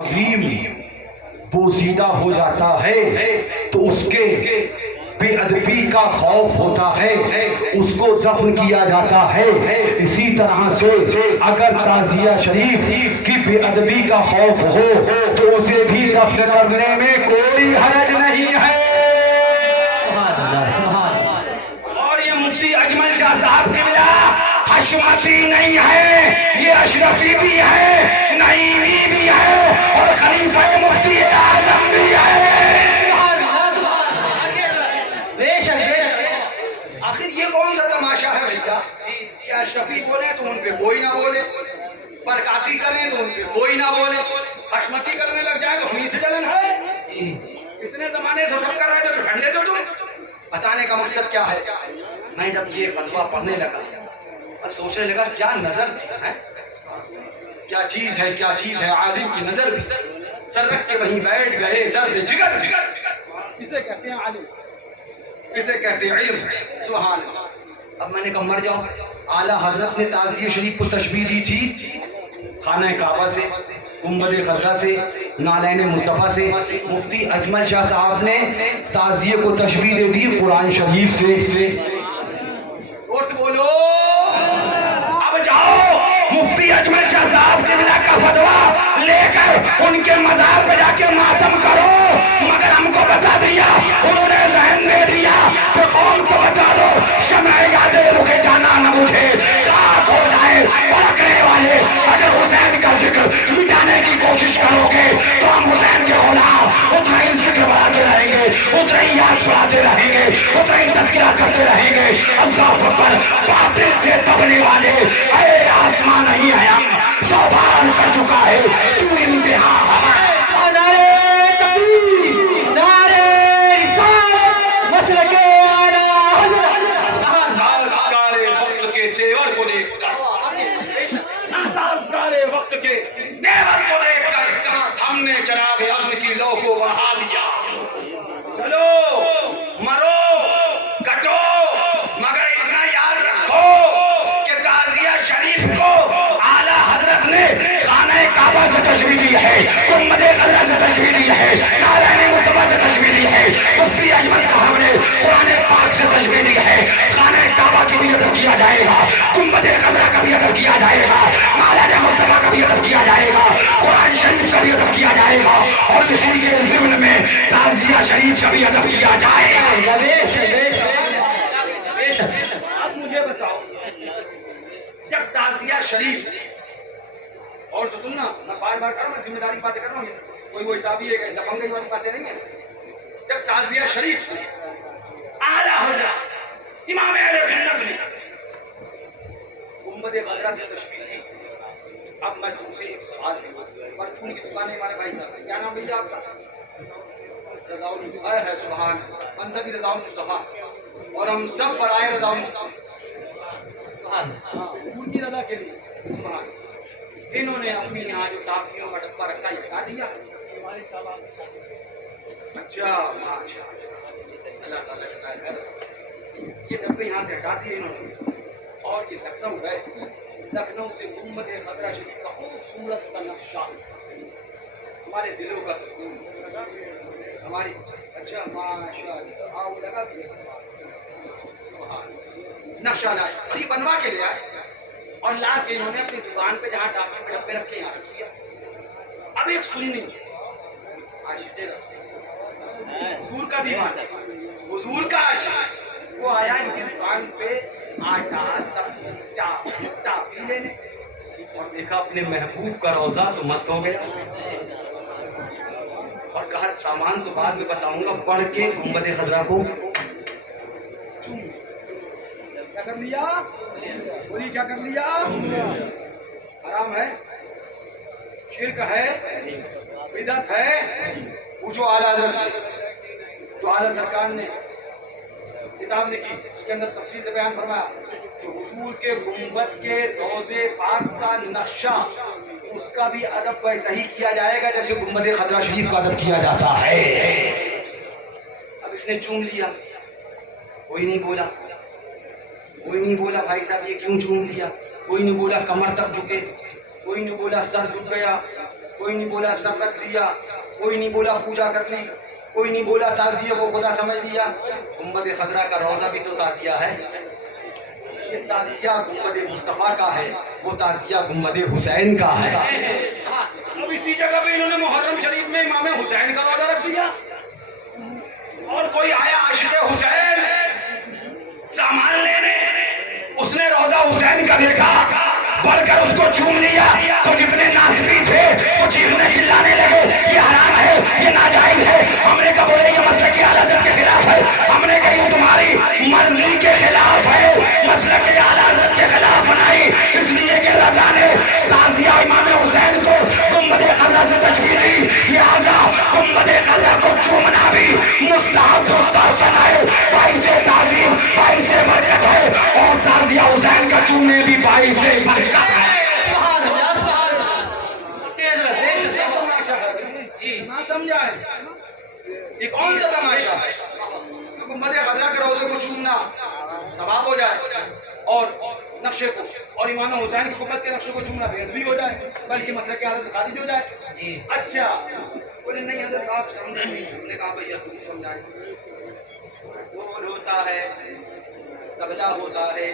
عظیم بوزیدہ ہو جاتا ہے تو اس کے بے ادبی کا خوف ہوتا ہے، اس کو دفن کیا جاتا ہے۔ اسی طرح سے اگر تعزیہ شریف کی بے ادبی کا خوف ہو تو اسے بھی دفن کرنے میں کوئی حرج نہیں ہے۔ اور یہ مفتی اجمل شاہ صاحب قبلہ حشمتی نہیں ہے، یہ اشرفی بھی ہے، نعیمی بھی ہے اور خلیفہ مفتی اعظم بھی ہے۔ آخر یہ کون سا تماشا ہے بھیا کہ اشرفی بولے تو ان پہ کوئی نہ بولے، برکاتی کریں تو ان پہ کوئی نہ بولے، حشمتی کرنے لگ جائے تو ہمیں سے جلن ہے؟ اتنے زمانے سے سب کر رہے تھے تو ٹھنڈے تو تم بتانے کا مقصد کیا ہے؟ میں جب یہ فتویٰ پڑھنے لگا اور سوچنے لگا کیا نظر تھی، کیا چیز ہے، کیا چیز ہے، عالم کی نظر بھی سر رکھ کے وہیں بیٹھ گئے، درد جگر اسے کہتے ہیں عالم، اسے کہتے ہیں علم۔ سبحان اللہ۔ اب میں نے کہا مر جاؤ، اعلیٰ حضرت نے تعزیہ شریف کو تشبیہ دی تھی خانہ کعبہ سے، گنبد خضرا سے، نالین مصطفیٰ سے، مفتی اجمل شاہ صاحب نے تعزیہ کو تشبیہ دے دی قرآن شریف سے۔ اور سے بولو، اب جاؤ مفتی اجمل شاہ صاحب قبلہ کا فتویٰ لے کر ان کے مزار پہ جا کے ماتم کرو، مگر ہم کو بتا دیا، انہوں نے ذہن دے دیا کہ قوم کو بتا دو شمع یاد رخ جانا نہ مجھے رات ہو جائے، بھڑکنے والے اگر حسین کا ذکر مٹانے کی کوشش کرو گے تو ہم حسین کے غلام اتنا ہی ذکر بڑھاتے رہیں گے، اتنا ہی یاد پڑھاتے رہیں گے، اتنا ہی تذکرہ کرتے رہیں گے۔ اللہ اکبر، باطل سے دبنے والے اے آسمان نہیں ہے، ہم سوال کر چکا ہے تو انتہا ہے۔ نعرہ تکبیر، نعرہ رسالت، مسلک اعلیٰ حضرت، سازگار وقت کے تیور کو دیکھ کر، سازگار وقت کے تیور کو دیکھ کر ہم نے چراغ عزم کی لو کو بڑھا دیا۔ چلو مرو کٹو، مگر اتنا یاد رکھو کہ تعزیہ شریف کو اعلیٰ حضرت نے خانہ کعبہ سے تشبیہ دی ہے، گنبد خضرا سے تشبیہ دی ہے، نالین مصطفیٰ سے تشبیہ دی ہے، مفتی اجمل صاحب نے قرآن پاک سے تشبیہ دی ہے۔ خانہ کعبہ کی بھی ادب کیا جائے گا، گنبد خضرا کا بھی ادب کیا جائے گا، نالین مصطفیٰ کا بھی ادب کیا جائے گا، قرآن شریف کا بھی ادب کیا جائے گا، اور اسی کے ضمن میں تعزیہ شریف کا بھی ادب کیا جائے گا۔ اب مجھے بتاؤ، جب تعزیہ شریف اور سننا، میں بار بار کر رہا ہوں، میں ذمہ داری باتیں کر رہا ہوں، کوئی وہ حسابی ہے کہ دفنگی والی باتیں نہیں ہیں۔ جب تعزیہ شریف اعلیٰ حضرت امام اہل سنت نے گنبد خضرا سے تشبیہ دی، اب میں تم سے ایک سوال ہے، پرچون کی دکانیں ہمارے بھائی صاحب، کیا نام بھیا آپ کا؟ رضا المصطفیٰ ہے، سبحان، بندہ بھی رضا المصطفیٰ، اور ہم سب برائے رضا المصطفیٰ، ان کی رضا کے لیے، سبحان۔ انہوں نے اپنی یہاں جو ٹافیوں کا ڈبہ رکھا یہ ہٹا دیا۔ اچھا، اللہ تعالیٰ کا خیر، یہ ڈبے یہاں سے ہٹا دیے انہوں نے، اور یہ لکھنؤ گئے، لکھنؤ سے گنبد خضرا شریف کا خوبصورت کا نقشہ، ہمارے دلوں کا سکون، ہماری، اچھا ماشاء اللہ، آؤ لگا بھی نقشہ لائے اور یہ بنوا کے لے آئے، اور لا کے انہوں نے اپنی دکان پہ جہاں ٹافی کے ڈبے رکھے یہاں رکھ دیا۔ اب ایک سنی عاشق رسول، حضور کا دیوانہ، حضور کا عاشق، وہ آیا ان کی دکان پہ آٹا ٹافی لینے، اور دیکھا اپنے محبوب کا روضہ تو مست ہو گیا، اور کہا سامان تو بعد میں بتاؤں گا، پڑھ کے گنبد خضرا کو کیا کر لیا، بولی کیا کر لیا، حرام ہے، شرک ہے، بدعت ہے۔ پوچھو اعلیٰ حضرت سے، جو اعلیٰ سرکار نے کتاب لکھی اس کے اندر تفصیل سے بیان فرمایا کہ حضور کے گنبد کے روضے پاک کا نقشہ، اس کا بھی ادب ویسا ہی کیا جائے گا جیسے گنبد خضرا شریف کا ادب کیا جاتا ہے۔ اب اس نے چوم لیا، کوئی نہیں بولا، کوئی نہیں بولا بھائی صاحب یہ کیوں چوم لیا، کوئی نہیں بولا کمر تک جھکے، کوئی نہیں بولا سر جھک گیا، کوئی نہیں بولا سر رکھ دیا، کوئی نہیں بولا پوجا کر لی، کوئی نہیں بولا تعزیہ کو خدا سمجھ لیا۔ گنبد خضرا کا روضہ بھی تو تعزیہ ہے، یہ تعزیہ گنبد مصطفیٰ کا ہے، وہ تعزیہ گنبد حسین کا ہے۔ اب اسی جگہ پہ انہوں نے محرم شریف میں امام حسین کا روضہ رکھ دیا، اور کوئی آیا عاشق حسین سامان لینے، اس نے روضہ حسین کا دیکھا، بڑھ کر اس کو چوم لیا، تو جتنے ناصبی تھے وہ چیخنے چلانے لگے یہ حرام ہے، یہ ناجائز ہے۔ ہم نے کہا بولے یہ مسلک اعلی حضرت کے خلاف ہے، ہم نے کہی تمہاری مرضی کے خلاف ہے، مسلک اعلی حضرت کے خلاف نہیں، اس لیے کہ رضا نے تعزیہ امام حسین کو گنبد خضرا سے تشبیہ دی، لہذا گنبد خضرا کو چومنا بھی مستحب مستحسن ہے، باعث تعظیم باعث برکت ہے، اور تعزیہ حسین کا چومنے بھی باعث برکت ہے۔ نہ سمجھائے یہ کون سا تماشا ہے؟ گنبد خضرا کے روضے کو چومنا ثواب ہو جائے، اور نقشے کو اور امام حسین کی گنبد کے نقشے کو چومنا بے ادبی ہو جائے، بلکہ مسئلہ کے حالت سے خارج ہو جائے۔ جی اچھا بولے نہیں حضرت آپ سمجھیں نہیں، ہم نے کہا بھیا تم سمجھائیں۔ ڈھول ہوتا ہے، طبلہ ہوتا ہے،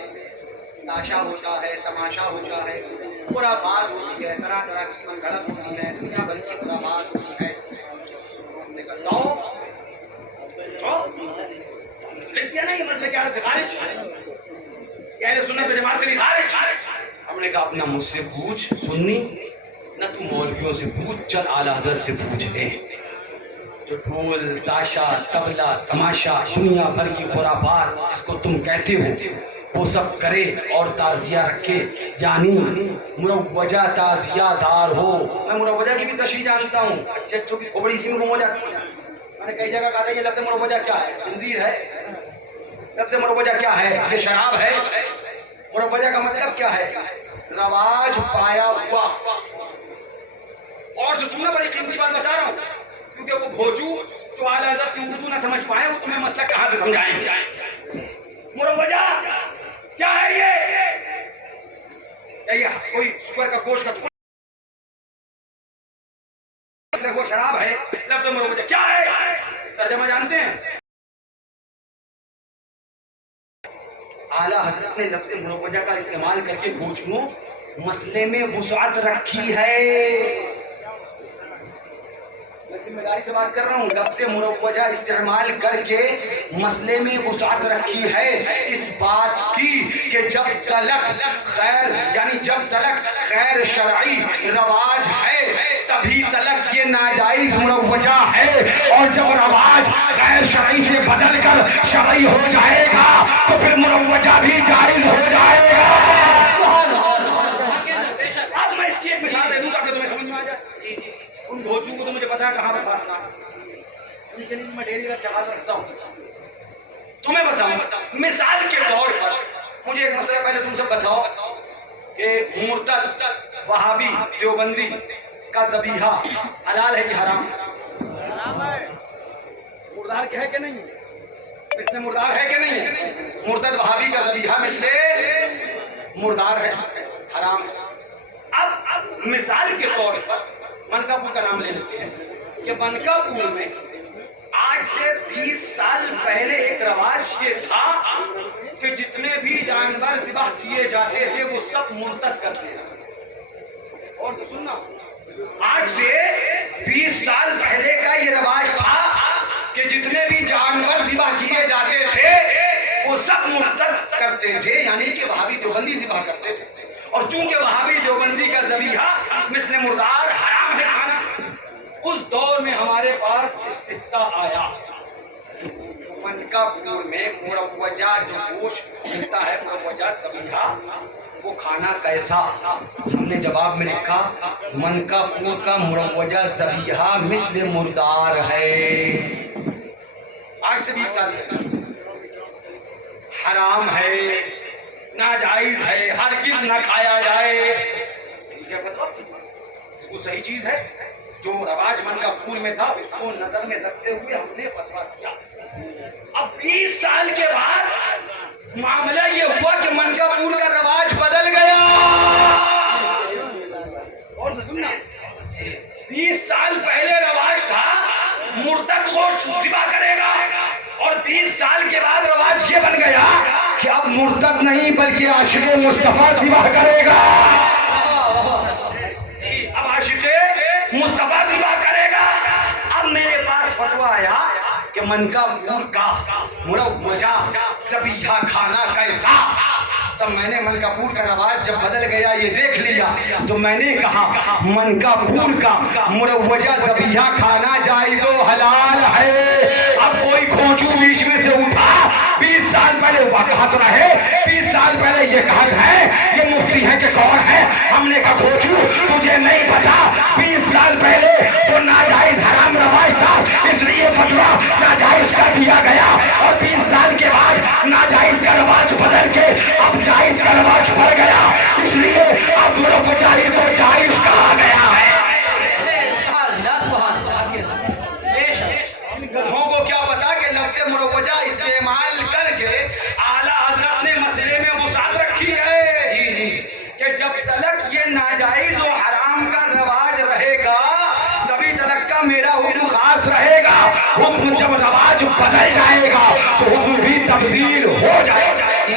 تاشا ہوتا ہے، تماشا ہوتا ہے، خرافات ہوتی ہے، طرح طرح کی منگڑت ہوتی ہے، دنیا بھر کی خرافات ہوتی ہے۔ ہم نے کہا لکھ دیا نہیں مسئلہ کے حالت سے خارج، اہل سنت و جماعت سے بھی خارج۔ ہم نے کہا اپنا مجھ سے پوچھ، سنی نہ تو مولویوں سے پوچھ، چل اعلی حضرت سے پوچھ لے۔ جو ڈھول تاشا طبلہ تماشا دنیا بھر کی خرافات جس کو تم کہتے ہو وہ سب کرے اور تعزیہ رکھے، یعنی مروجہ تعزیہ دار ہو۔ میں مروجہ کی بھی تشریح جانتا ہوں، جو کہ کھوپڑی سی میں گم ہو جاتی ہے۔ میں نے کئی جگہ کہا تھا یہ لفظ مروجہ کیا ہے؟ خنزیر ہے۔ لفظ مروجہ کیا ہے؟ یہ شراب ہے۔ مروجہ کا مطلب کیا ہے؟ رواج پایا ہوا۔ اور سننا بڑی قیمتی بات بتا رہا ہوں، کیونکہ وہ بھوجو جو اعلی حضرت کی اردو نہ سمجھ پائے وہ تمہیں مسئلہ کہاں سے سمجھائیں گے۔ مروجہ کیا ہے؟ یہ کوئی سور کا گوشت کا وہ شراب ہے۔ لفظ مروجہ کیا ہے؟ ترجمہ جانتے ہیں؟ اعلی حضرت نے لفظ مروجہ کا استعمال کر کے گوشتوں مسئلے میں وسعت رکھی ہے۔ میں ذمہ داری سے بات کر رہا ہوں، لفظ مروجہ استعمال کر کے مسئلے میں وسعت رکھی ہے اس بات کی کہ جب تلک خیر یعنی جب تلک خیر شرعی رواج ہے تبھی تلک یہ ناجائز مروجہ ہے، اور جب رواج غیر شرعی سے بدل کر شرعی ہو جائے گا تو پھر مروجہ بھی جائز ہو جائے گا۔ اب میں اس کی ایک مثال دے دوں تاکہ تمہیں سمجھ میں آ جائے۔ ان بھوجوں کو تو مجھے پتا ہے کہاں پہ پھانسنا ہے، ان کے لیے میں ڈیری کا جہاز رکھتا ہوں۔ تمہیں بتاؤں مثال کے طور پر مجھے ایک مسئلہ پہلے تم سے بتاؤ کہ مرتد وہابی دیوبندی کا ذبیحہ حلال ہے کہ حرام؟ مردار ہے کہ نہیں؟ مثل مردار ہے کہ نہیں؟ مرتد وہابی کا ذبیحہ مثل مردار ہے، حرام۔ اب مثال کے طور پر منکاپور کا نام لے لیتے ہیں کہ منکاپور میں آج سے 20 سال پہلے ایک رواج یہ تھا کہ جتنے بھی جانور ذبح کیے جاتے تھے وہ سب مرتد کرتے ہیں۔ اور سننا، آج سے 20 سال پہلے کا یہ رواج تھا کہ جتنے بھی جانور ذبح کیے جاتے تھے وہ سب مرتد کرتے تھے، یعنی کہ وہابی دیوبندی ذبح کرتے تھے۔ اور چونکہ وہابی دیوبندی کا ذبیحہ مثل مردار حرام ہے کھانا، اس دور میں ہمارے پاس استفتاء آیا منکاپور میں مروجہ جو گوشت ملتا ہے مروجہ ذبیحہ وہ کھانا کیسا؟ ہم نے جواب میں لکھا منکاپور کا مروجہ ذبیحہ مثل مردار ہے، آج سے 20 سال پہلے حرام ہے، ناجائز ہے، ہرگز نہ کھایا جائے۔ کیا فتویٰ؟ وہ صحیح چیز ہے، جو رواج منکاپور میں تھا اس کو نظر میں رکھتے ہوئے ہم نے فتویٰ کیا۔ اب 20 سال کے بعد معاملہ یہ ہوا کہ منکاپور کا رواج بدل گیا۔ اور سننا سال پہلے رواج تھا مرتد گوشت ذبح کرے گا، اور 20 سال کے بعد رواج یہ بن گیا کہ اب مرتد نہیں بلکہ عاشق مصطفیٰ ذبح کرے گا۔ اب عاشق مصطفیٰ ذبح کرے گا۔ اب میرے پاس فتویٰ آیا کہ من کا پور کا مروجہ ذبیحہ کھانا کیسا؟ تب میں نے من کا پور کا رواج جب بدل گیا یہ دیکھ لیا تو میں نے کہا من کا پور کا مروجہ ذبیحہ کھانا جائز و حلال ہے۔ اب کوئی کھوچو بیچ میں سے اٹھا، 20 سال پہلے واقعات رہے، 20 سال پہلے یہ کہت ہے، یہ مفتی ہے کہ کون ہے؟ ہم نے کہا کھوچو تجھے نہیں پتا، 20 سال پہلے وہ ناجائز حرام رواج تھا اس لیے فتویٰ ناجائز کا دیا گیا، اور 20 سال کے بعد ناجائز کا رواج بدل کے اب جائز کا رواج بڑھ گیا، اس لیے اب مروجہ کو جائز کہا گیا ہے۔ گدھوں کو کیا پتا کہ لفظ مروجہ استعمال کر کے اعلیٰ حضرت نے مسئلے میں وسعت رکھی ہے کہ جب تلک یہ ناجائز و حرام کا رواج رہے گا تبھی تلک کا میرا حکم خاص رہے گا، حکم جب رواج بدل جائے گا تو حکم بھی تبدیل ہو جائے گا۔ یہ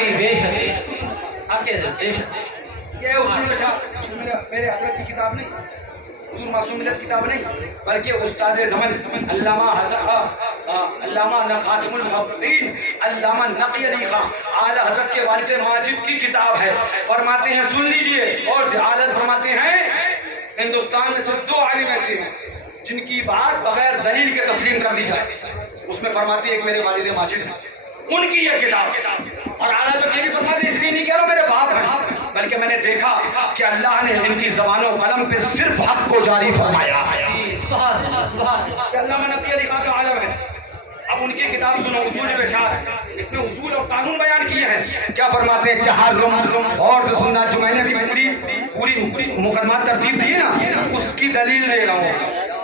میرے حضرت کی کتاب نہیں، حضور معصوم ملت کتاب نہیں، بلکہ استاد زمن علامہ خاتم المحققین علامہ نقی علی خان اعلیٰ حضرت کے والد ماجد کی کتاب ہے۔ فرماتے ہیں سن لیجئے، اور زیادت فرماتے ہیں ہندوستان میں صرف 2 عالم ایسے ہیں جن کی بات بغیر دلیل کے تسلیم کر دی جائے، اس میں فرماتے ہیں ایک میرے والد ماجد ہیں، ان کی یہ کتاب، اور اعلیٰ حضرت یہ بھی فرماتے ہیں اس لیے نہیں کہہ رہا میرے باپ ہیں، بلکہ میں نے دیکھا کہ اللہ نے ان کی زبان و قلم پہ صرف حق کو جاری فرمایا ہے کہ علامہ نقی علی خان کا عالم ہے۔ اب ان کی کتاب سنو اصول ارشاد، اس میں اصول اور قانون بیان کیے ہیں، کیا فرماتے ہیں چہار اور سے سننا، جو میں نے بھی پوری مقدمات ترتیب دی نا اس کی دلیل دے رہا ہوں۔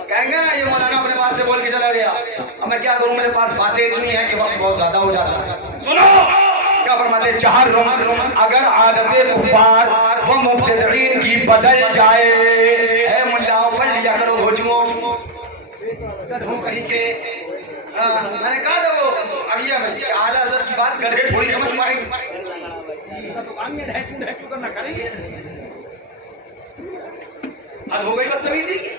کہیں گے نا یہ مولانا اپنے پاس سے بول کے چلا گیا، اب میں کیا کروں، میرے پاس باتیں اتنی ہیں کہ وقت بہت زیادہ ہو جاتا ہے۔ سنو کیا فرماتے ہیں چہار اگر عادت کفار و مبتدعین کی بدل جائے، اے ملاؤں پڑھ لیا کرو گھوچمو گدھوں کہیں کے، میں نے کہا تھا وہ اگیا میں اعلیٰ حضرت کی بات گدھے تھوڑی سمجھ پائیں گے، حد ہو گئی بدتمیزی کی،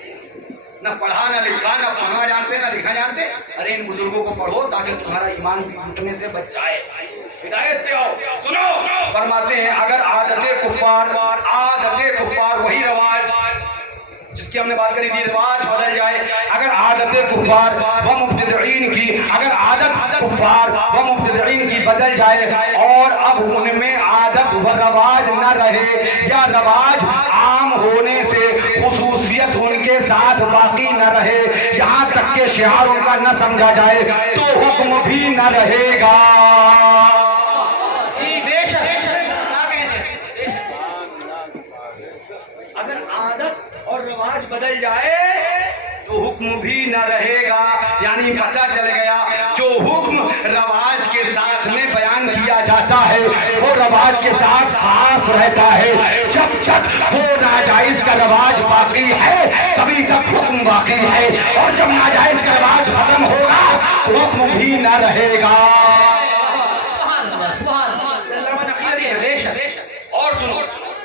نہ پڑھا نہ لکھا، نہ پڑھنا جانتے نہ لکھا جانتے۔ ارے ان بزرگوں کو پڑھو تاکہ تمہارا ایمان بھی ٹوٹنے سے بچ جائے، ہدایت پہ آؤ۔ سنو فرماتے ہیں اگر عادت کفار وہی رواج جس کی ہم نے بات کری تھی، رواج بدل جائے، اگر عادت کفار و مبتدعین کی، اگر عادت کفار و مبتدعین کی بدل جائے اور اب ان میں عادت و رواج نہ رہے، یا رواج عام ہونے سے خصوصیت ان کے ساتھ باقی نہ رہے، یہاں تک کہ شعار ان کا نہ سمجھا جائے تو حکم بھی نہ رہے گا۔ اگر عادت اور رواج بدل جائے تو حکم بھی نہ رہے گا، یعنی پتہ چل گیا جو حکم رواج کے ساتھ میں بیان کیا جاتا ہے وہ رواج کے ساتھ خاص رہتا ہے، جب تک وہ ناجائز کا رواج باقی ہے تبھی تک حکم باقی ہے، اور جب ناجائز کا رواج ختم ہوگا تو حکم بھی نہ رہے گا۔ اور سنو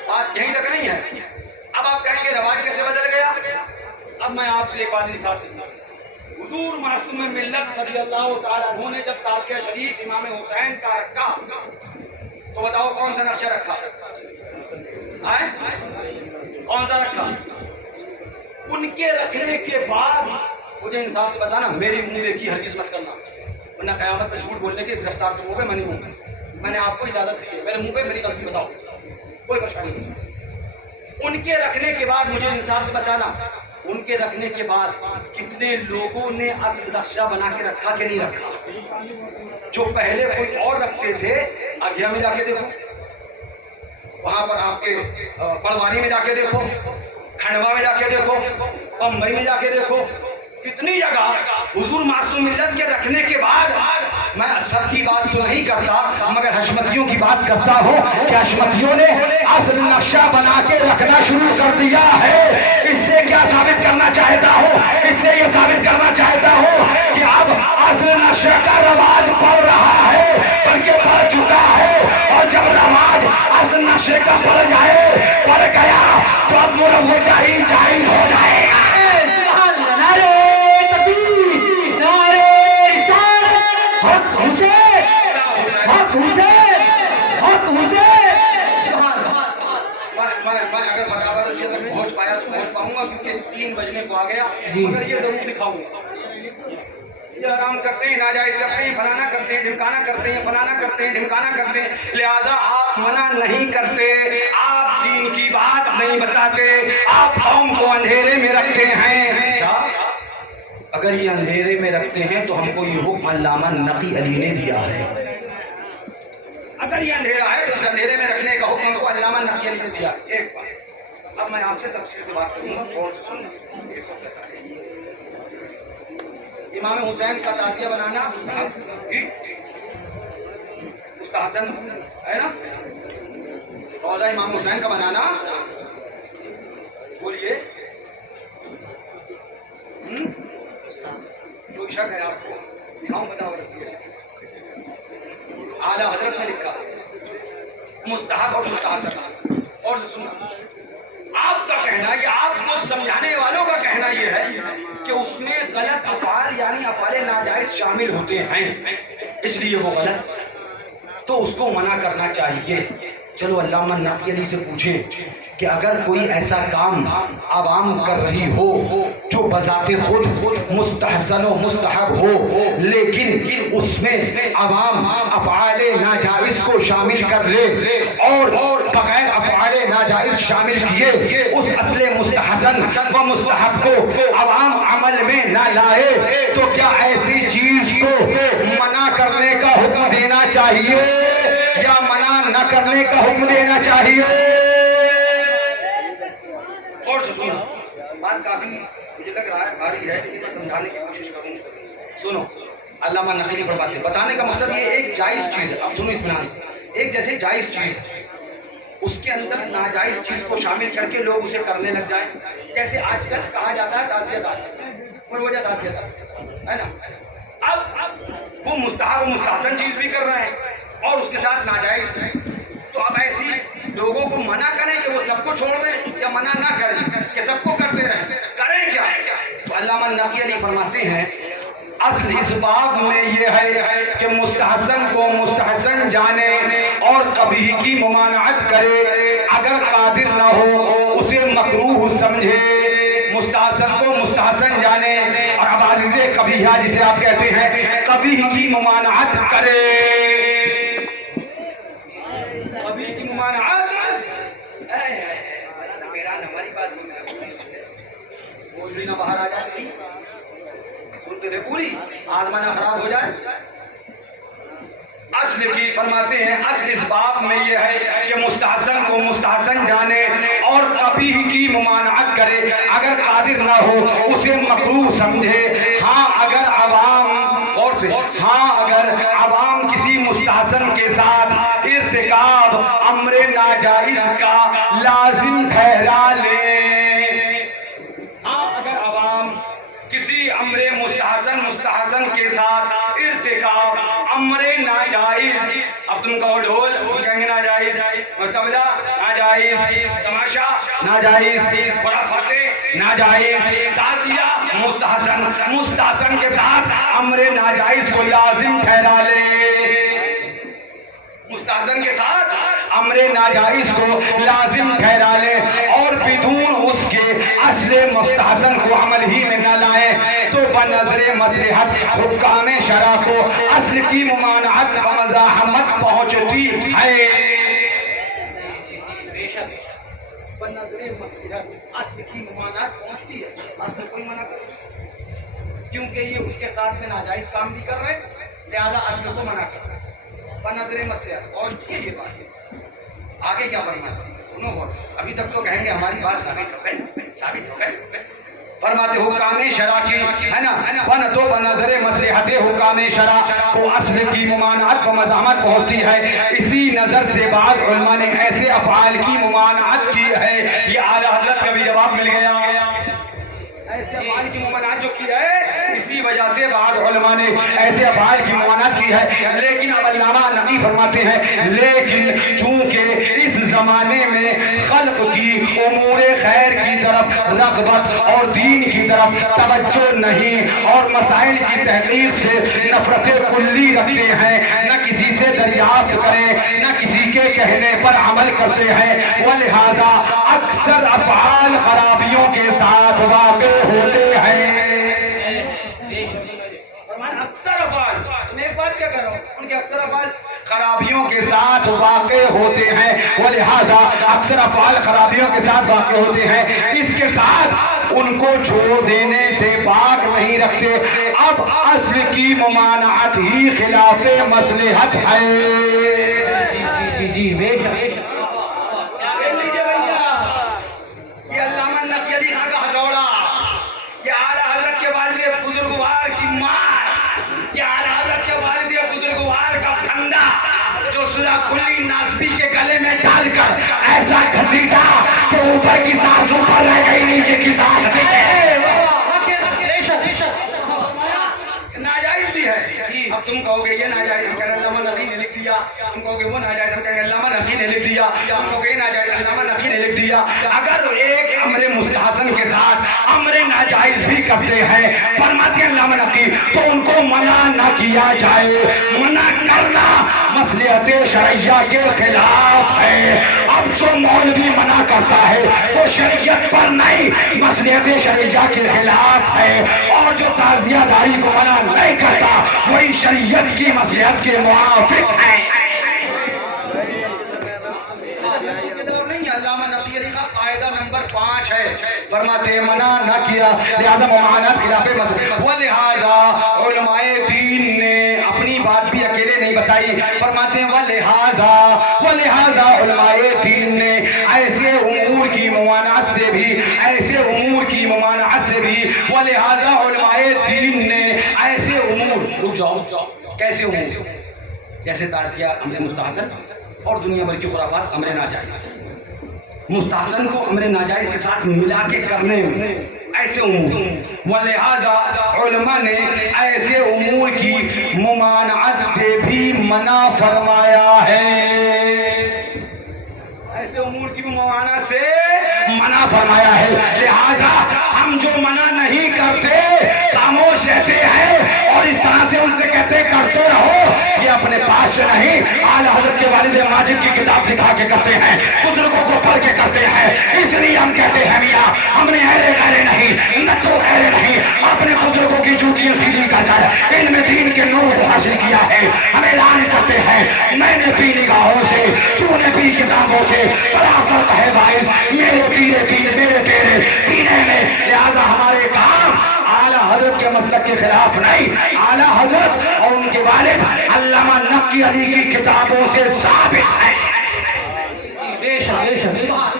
بات یہیں تک نہیں ہے، اب آپ کہیں گے رواج کیسے بدل گیا؟ اب میں آپ سے ایک بات انصاف سے حضور معصوم ملت رضی اللہ تعالیٰ عنہ نے جب تازیہ شریف امام حسین کا رکھا تو بتاؤ کون سا نقشہ رکھا؟ کون سا رکھا؟ ان کے رکھنے کے بعد مجھے انصاف سے بتانا، میری منہ کی ہرگز مت کرنا، ورنہ قیامت پہ جھوٹ بولنے کے گرفتار تو ہو گئے، میں نہیں ہوں، میں نے آپ کو اجازت دی ہے، میرے منہ پہ میری غلطی بتاؤ، کوئی پریشانی نہیں۔ ان کے رکھنے کے بعد مجھے انصاف سے بتانا، ان کے رکھنے کے بعد کتنے لوگوں نے اصل نقشہ بنا کے رکھا کہ نہیں رکھا؟ جو پہلے کوئی اور رکھتے تھے، آگیا میں جا کے دیکھو، وہاں پر آپ کے پڑوانی میں جا کے دیکھو، کھنڈوا میں جا کے دیکھو، بمبئی میں جا کے دیکھو، کتنی جگہ حضور معصوم ملت کے رکھنے کے بعد میں اثر کی بات تو نہیں کرتا مگر حشمتیوں کی بات کرتا ہوں کہ حشمتیوں نے اصل نقشہ بنا کے رکھنا شروع کر دیا ہے. اس سے کیا ثابت کرنا چاہتا ہوں؟ اس سے یہ ثابت کرنا چاہتا ہوں کہ اب اصل نقشہ کا رواج پڑ رہا ہے بلکہ پڑ چکا ہے. اور جب رواج اصل نقشے کا پڑ جائے پڑ گیا تو اب مروج ہی جائز ہو جائے گا. اگر برابر یہ تک پہنچ پایا تو پہنچ پاؤں گا کیونکہ 3 بجنے کو آ گیا مگر یہ ضرور دکھاؤں گا. یہ آرام کرتے ہیں ناجائز کرتے ہیں فلانا کرتے ہیں ڈھمکانا کرتے ہیں فلانا کرتے ہیں ڈھمکانا کرتے ہیں. لہذا آپ منع نہیں کرتے آپ دین کی بات نہیں بتاتے آپ قوم کو اندھیرے میں رکھتے ہیں. اگر یہ اندھیرے میں رکھتے ہیں تو ہم کو یہ حکم علامہ نقی علی نے دیا ہے. اگر یہ اندھیرا ہے تو اس اندھیرے میں رکھنے کا حکم کو علامہ نقی علی نے دیا. ایک بات اب میں آپ سے تفصیل سے بات کروں گا اور سننا. امام حسین کا تعزیہ بنانا مستحسن ہے نا. روضہ امام حسین کا بنانا بولیے کوئی شک ہے آپ کو؟ دکھاؤں بتاؤ. اعلیٰ حضرت نے لکھا مستحب اور مستحسن. اور سننا آپ کا کہنا یہ آپ کو سمجھانے والوں کا کہنا یہ ہے کہ اس میں غلط افعال یعنی افعال ناجائز شامل ہوتے ہیں اس لیے وہ غلط تو اس کو منع کرنا چاہیے. چلو علامہ نقی علی سے پوچھیں کہ اگر کوئی ایسا کام عوام کر رہی ہو جو بذات خود مستحسن و مستحب ہو لیکن اس میں عوام افعال ناجائز کو شامل کر لے اور بغیر افعال ناجائز شامل کیے اس اصل مستحسن و مستحب کو عوام عمل میں نہ لائے تو کیا ایسی چیز کو منع کرنے کا حکم دینا چاہیے یا منع نہ کرنے کا حکم دینا چاہیے؟ اور سنو بات کافی مجھے لگ رہا ہے بھاری ہے لیکن میں سمجھانے کی کوشش کروں. سنو علامہ نقی فرماتے ہیں بتانے کا مقصد یہ ایک جائز چیز ہے. اب سنو اطمینان ایک جیسے جائز چیز اس کے اندر ناجائز چیز کو شامل کر کے لوگ اسے کرنے لگ جائیں. جیسے آج کل کہا جاتا ہے تعزیہ دار اور وجہ تعزیہ دار ہے نا. اب وہ مستحب و مستحسن چیز بھی کر رہے ہیں اور اس کے ساتھ ناجائز ہے. تو اب ایسی لوگوں کو منع کریں کہ وہ سب کو چھوڑ دیں یا منع نہ کریں کہ سب کو کرتے رہیں کریں کیا؟ تو علامہ نقی علی فرماتے ہیں اصل اس باب میں یہ ہے کہ مستحسن کو مستحسن جانے اور قبیح کی ممانعت کرے اگر قادر نہ ہو اسے مکروہ سمجھے. مستحسن کو مستحسن جانے اور عوارض قبیحہ جسے آپ کہتے ہیں قبیح کی ممانعت کرے. قبیح کی ممانعت ہماری بات بوجھ نہ باہر آ جائے سنتے رہے پوری آزمانہ خراب ہو جائے. اصل کی فرماتے ہیں اصل اس باب میں یہ ہے کہ مستحسن کو مستحسن جانے اور قبیح کی ممانعت کرے اگر قادر نہ ہو اسے مکروہ سمجھے. ہاں اگر عوام غور سے اگر عوام کسی مستحسن کے ساتھ ارتکاب امر ناجائز کا لازم ٹھہرا لے. اگر عوام کسی امر مستحسن کے ساتھ ارتکاب امر ناجائز اب تم کہو ڈھول کہیں گے ناجائز طبلہ ناجائز تماشا ناجائز بڑا فاتح ناجائز تعزیہ مستحسن کے ساتھ امر ناجائز کو لازم ٹھہرا لے. مستحسن کے ساتھ امر ناجائز کو لازم ٹھہرا لے اور بدون اس کے اصل مستحسن کو عمل ہی میں نہ لائے تو بنظر مصلحت حکام شرع کو اصل کی ممانعت و مزاحمت پہنچتی ہے. بے شک بنظر مصلحت اصل کی ممانعت پہنچتی ہے. اصل کوئی منع کرے کیونکہ یہ اس کے ساتھ میں ناجائز کام بھی کر رہے لہذا اصل کو منع کر رہے بنظر مصلحت پہنچتی ہے. یہ بات آگے کیا فرماتے ہیں سنو غور سے. ابھی تک تو کہیں گے ہماری بات ثابت ہو گئی فرماتے حکام شرع کی ہے نا ون تو بنظر مصلحت حکام شرع کو اصل کی ممانعت و مزاحمت پہنچتی ہے. اسی نظر سے بعض علماء نے ایسے افعال کی ممانعت کی ہے. یہ اعلیٰ حضرت کا بھی جواب مل گیا. ایسے افعال کی ممانعت جو کی ہے اسی وجہ سے بعض علماء نے ایسے افعال کی ممانعت کی ہے. لیکن اب علامہ نقی فرماتے ہیں لیکن چونکہ اس زمانے میں خلق کی امور خیر کی طرف رغبت اور دین کی طرف توجہ نہیں اور مسائل کی تحقیق سے نفرت کلی رکھتے ہیں, نہ کسی سے دریافت کریں نہ کسی کے کہنے پر عمل کرتے ہیں, ولہذا اکثر افعال خرابیوں کے ساتھ واقع ہوتے ہیں. اکثر افعال میں ایک بات کیا کر رہا ہوں, ان کے اکثر افعال خرابیوں کے ساتھ واقع ہوتے ہیں, ولہذا اکثر افعال خرابیوں کے ساتھ واقع ہوتے ہیں. اس کے ساتھ ان کو چھوڑ دینے سے باک نہیں رکھتے. اب اصل کی ممانعت ہی خلاف مصلحت ہے. جی بے شک. یہ علامہ نقی علی خان کا ہتھوڑا, یہ اعلیٰ حضرت کے والد بزرگوار کی مار, یہ اعلیٰ حضرت کے والد بزرگوار کا پھندا جو سورہ کلی ناسبی کے گلے میں ڈال کر ایسا گھسیٹا کہ اوپر کی سانس اوپر رہ گئی, نیچے کی سانس نیچے. ناجائز بھی ہے. اب تم کہو گے یہ ناجائز, ہم کہیں علامہ نقی نے لکھ دیا. تم کہو گے وہ ناجائز, ہم کہیں علامہ نقی نے لکھ دیا. ہم کہو گے یہ ناجائز, علامہ نقی نے لکھ دیا. اگر ایک امر مستحسن کے ساتھ امر ناجائز بھی کرتے ہیں فرماتے ہیں علامہ نقی, تو ان کو منع نہ کیا جائے. منع کرنا مصلحت شرعیہ کے خلاف ہے. اب جو مولوی منع کرتا ہے وہ شریعت پر نہیں مصلحت شرعیہ کے خلاف ہے, اور جو تعزیہ داری کو منع نہیں کرتا وہی شریعت کی مصلحت کے موافق ہے. علامہ نقی علی کا قاعدہ نمبر 5 ہے, فرماتے ہیں منع نہ کیا لہذا ممانعت خلاف مصلحت. ولہذا علماء دین نے اپنی بات بھی اکیلے نہیں بتائی, فرماتے ہیں ولہذا علماء دین نے ایسے امور کی ممانعت سے بھی ولہذا علماء دین نے ایسے امور, رک جاؤ, کیسے امور, جیسے تعزیہ امر مستحسن اور دنیا بھر کی خرافات امر ناجائز, مستحسن کو امر ناجائز کے ساتھ ملا کے کرنے میں ایسے امور, ولہذا علماء نے ایسے امور کی ممانعت سے بھی منع فرمایا ہے. ایسے امور کی ممانعت سے منع فرمایا ہے. لہذا ہم جو منع نہیں کرتے خاموش رہتے ہیں اور اس طرح سے ان سے کہتے کرتے رہو, یہ اپنے پاس سے نہیں اعلیٰ حضرت کے والد ماجد کی کتاب دکھا کے کرتے ہیں, بزرگوں کو پڑھ کے کرتے ہیں. اس لیے ہم کہتے ہیں میاں ہم نے ایرے نہیں نتو ایرے نہیں, اپنے بزرگوں کی جوتیاں سیدھی کر کر علم دین کے نور کو حاصل کیا ہے. ہم اعلان کرتے ہیں میں نے بھی نگاہوں سے, تو نے بھی کتابوں سے بڑا فرق ہے باعث میرے تیرے تین میرے تیرے پینے میں. لہذا ہمارے کام اعلیٰ حضرت کے مسلک کے خلاف نہیں, اعلیٰ حضرت اور ان کے والد علامہ نقی علی کی کتابوں سے ثابت ہے. بے شک.